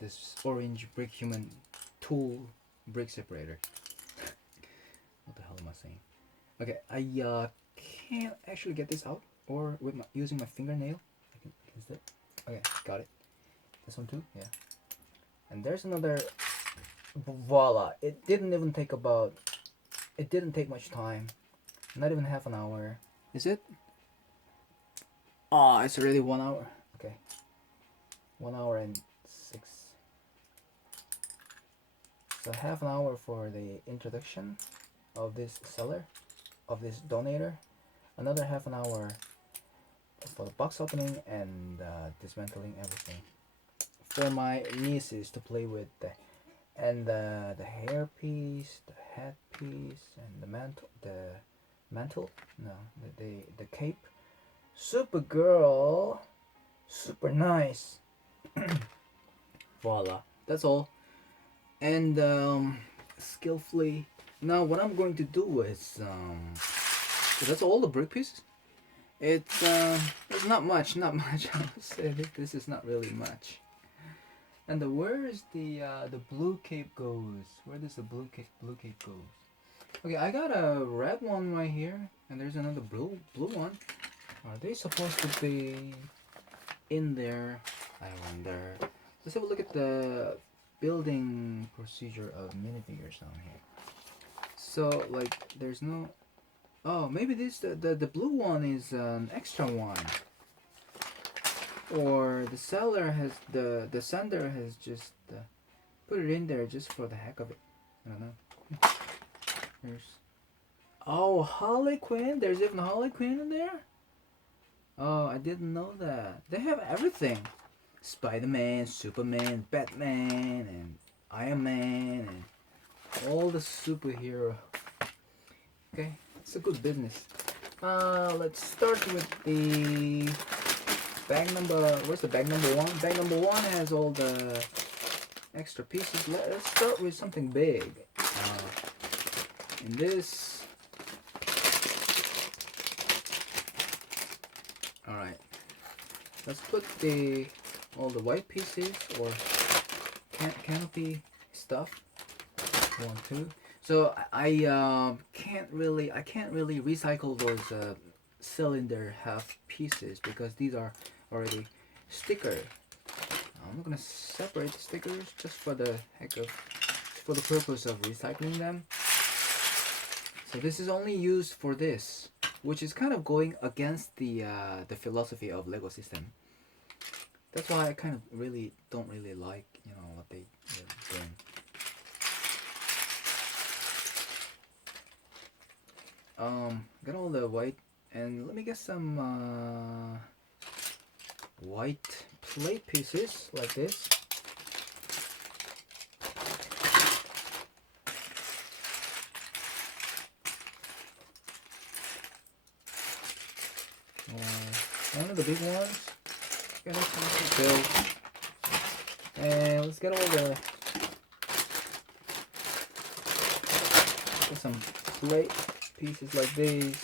this orange brick human tool brick separator. What the hell am I saying? Okay, I can't actually get this out, or with using my fingernail. Is that okay? Got it. This one too, yeah. And there's another. Voila! It didn't even take about. It didn't take much time. Not even half an hour. Is it? Ah, it's already 1 hour. Okay. 1 hour and 6. So half an hour for the introduction of this seller, of this donator. Another half an hour for the box opening and dismantling everything. For my nieces to play with, and the hair piece, the hat piece, and the mantle. No, the cape. Supergirl, super nice. Voila, that's all. And skillfully. Now what I'm going to do is so that's all the brick pieces. It's there's not much. I would say this is not really much. And where is the blue cape goes? Where does the blue cape goes? Okay, I got a red one right here, and there's another blue one. Are they supposed to be in there? I wonder. Let's have a look at the building procedure of minifigures down here. So like, there's no. Oh, maybe this the blue one is an extra one. Or the seller has the sender has just put it in there just for the heck of it. I don't know. There's Harley Quinn. There's even Harley Quinn in there. Oh, I didn't know that. They have everything: Spider-Man, Superman, Batman, and Iron Man, and all the superhero. Okay, it's a good business. Let's start with the bag number. Where's the bag number 1? Bag number 1 has all the extra pieces. Let's start with something big. In this. All right. Let's put all the white pieces or canopy stuff. 1, 2. So I can't really recycle those cylinder half pieces because these are already sticker. I'm not gonna separate the stickers just for the purpose of recycling them. So this is only used for this, which is kind of going against the philosophy of Lego system. That's why I kind of don't really like what they're doing. Got all the white, and let me get some white plate pieces like this. One of the big ones. Get this built, and let's get some plate pieces like these.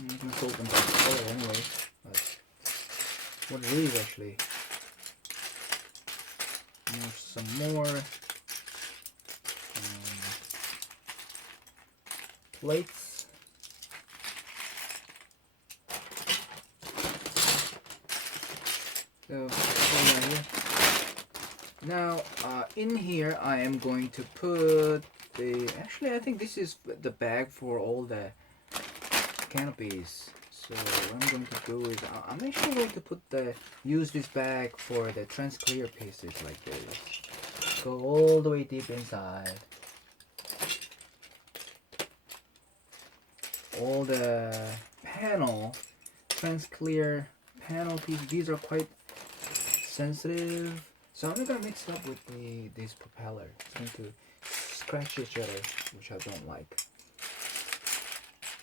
You can sort them by color anyway, but what it is actually. There's some more plates. So right here. Now in here I am going to put actually I think this is the bag for all the canopies. So what I'm going to do is I'm actually going to use this bag for the transclear pieces like this. Go all the way deep inside. All the transclear panel pieces, these are quite sensitive. So I'm not gonna mix it up with this propeller. It's going to scratch each other, which I don't like.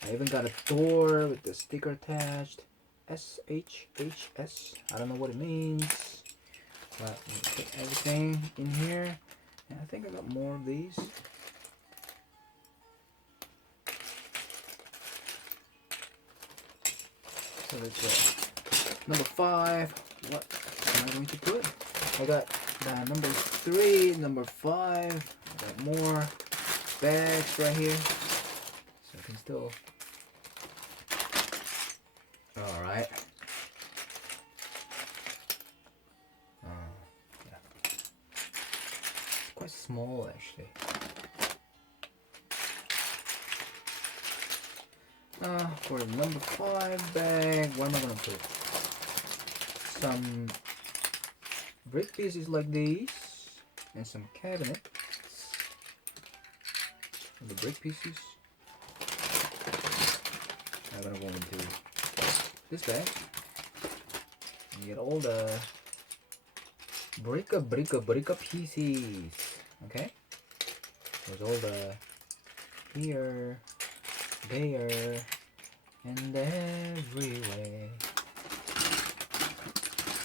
I even got a door with the sticker attached. SHHS. I don't know what it means. But I'll put everything in here. And I think I got more of these. So let's Number 5. What am I going to put? I got number 3, number 5. I got more bags right here. So I can still. Alright. Yeah. It's quite small actually. For the number 5 bag, what am I gonna put? Some brick pieces like these, and some cabinets. The brick pieces. I'm gonna go into this bag and get all the bricka pieces. Okay, there's all the here, there, and everywhere.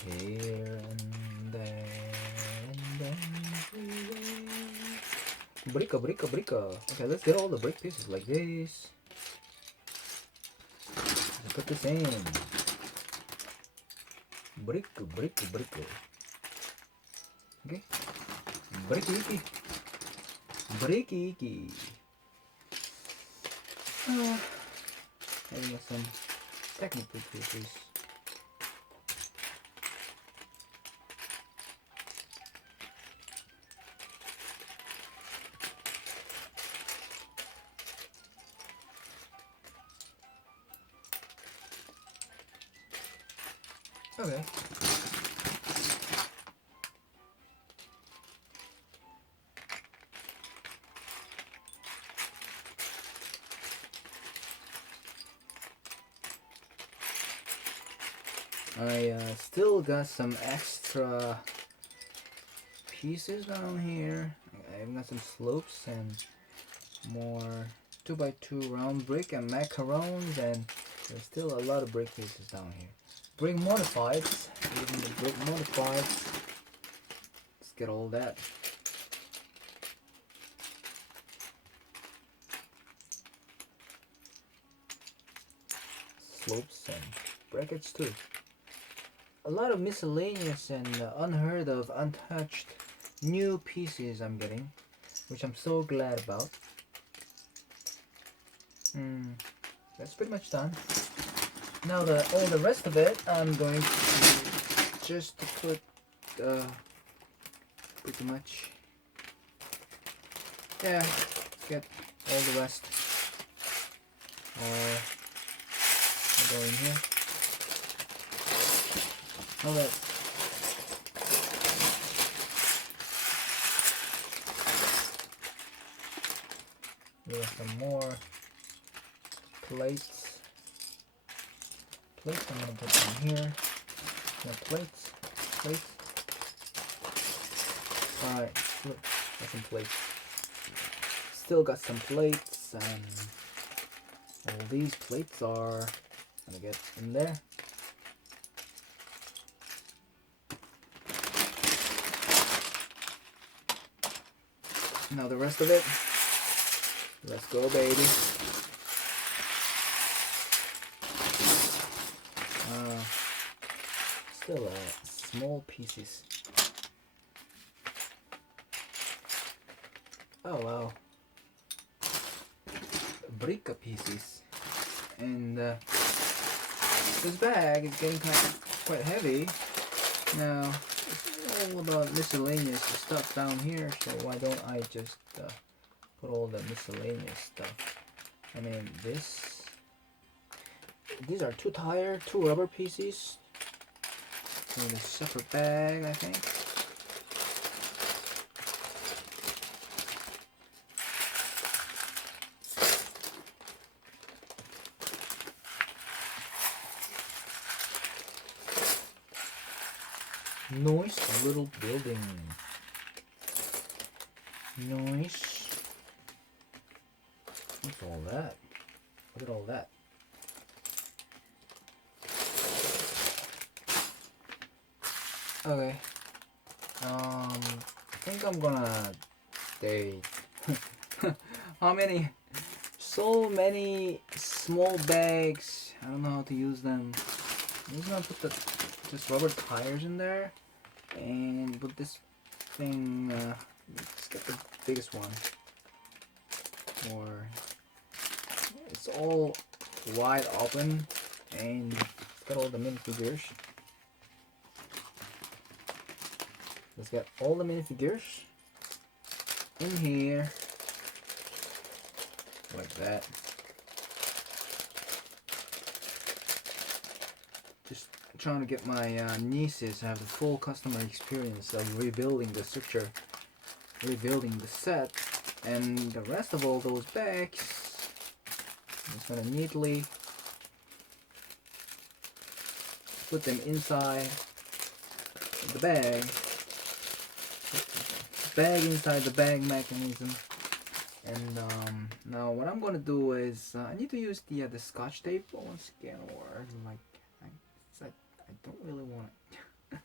Here and there and everywhere. Bricka. Okay, let's get all the brick pieces like this. Let's put this in. Bricka. Okay. Bricky. I got some technical pieces. Okay. I still got some extra pieces down here. I've got some slopes and more 2x2 round brick and macarons, and there's still a lot of brick pieces down here. Brick modifieds, even the brick modifieds. Let's get all that. Slopes and brackets too. A lot of miscellaneous and unheard of, untouched new pieces I'm getting, which I'm so glad about. That's pretty much done. Now all the rest of it, I'm going to just put pretty much, yeah, get all the rest go in here. All that. We have some more plates. I'm gonna put them here. More plates. Alright, look, got some plates. Still got some plates, and all these plates are gonna get in there. Now the rest of it, let's go, baby. Still small pieces. Oh wow, bricka pieces. And this bag is getting quite heavy. Now it's all about miscellaneous stuff down here, so why don't I just put all the miscellaneous stuff? I mean, these are 2 rubber pieces. In a separate bag, I think. Nice little building. Nice. What's all that? Look at all that. Okay. I think I'm gonna stay. How many? So many small bags. I don't know how to use them. I'm just gonna put the just rubber tires in there, and with this thing, let's get the biggest one. Or it's all wide open, and it's got all the minifigures. Let's get all the minifigures in here, like that. Just trying to get my nieces to have the full customer experience of rebuilding the structure, rebuilding the set, and the rest of all those bags. I'm just gonna neatly put them inside the bag. Bag inside the bag mechanism. And now what I'm gonna do is I need to use the Scotch tape once again, or like I don't really want it.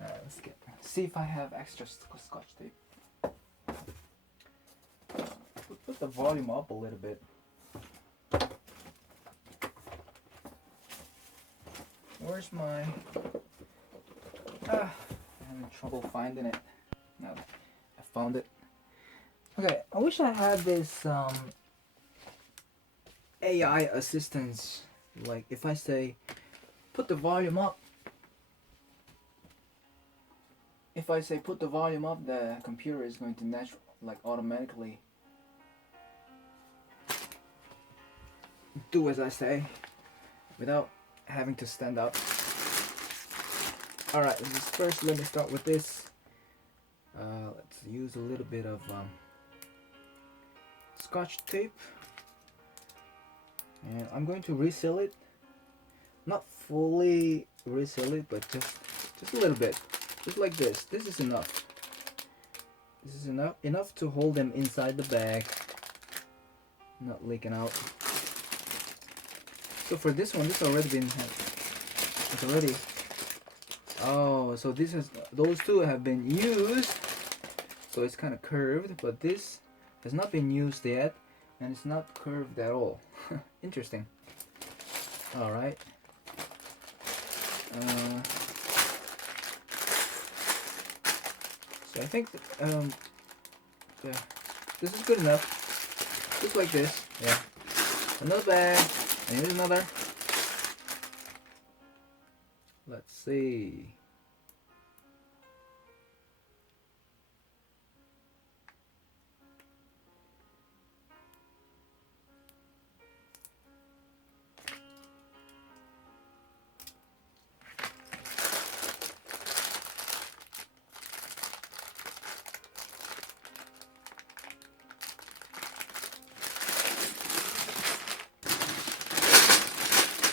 Let's see if I have extra Scotch tape. Put the volume up a little bit. Where's my? I'm having trouble finding it. No, I found it. Okay, I wish I had this AI assistance. Like if I say, put the volume up. If I say put the volume up, the computer is going to automatically do as I say, without having to stand up. Alright, first let me start with this. Let's use a little bit of Scotch tape, and I'm going to reseal it. Not fully reseal it, but just a little bit, just like this. This is enough. This is enough to hold them inside the bag, not leaking out. So for this one, this already been, it's already. Oh, so those two have been used. So it's kind of curved, but this has not been used yet, and it's not curved at all. Interesting. All right. So I think yeah, this is good enough. Just like this. Yeah. Another bag. And here's another. Let's see.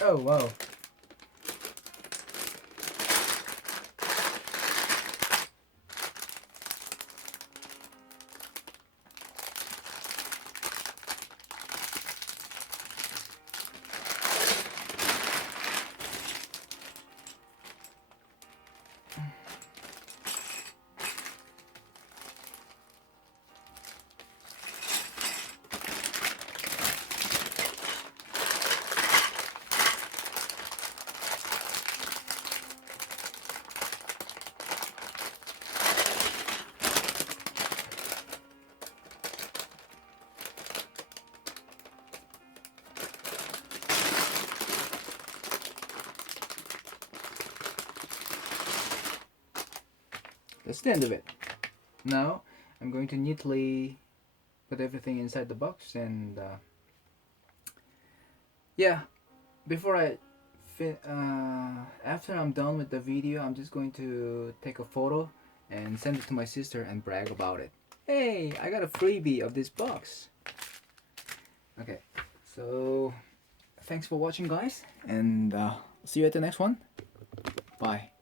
Oh, wow. That's the end of it. Now I'm going to neatly put everything inside the box, and yeah, before after I'm done with the video, I'm just going to take a photo and send it to my sister and brag about it. Hey, I got a freebie of this box. Okay, so thanks for watching, guys, and see you at the next one. Bye.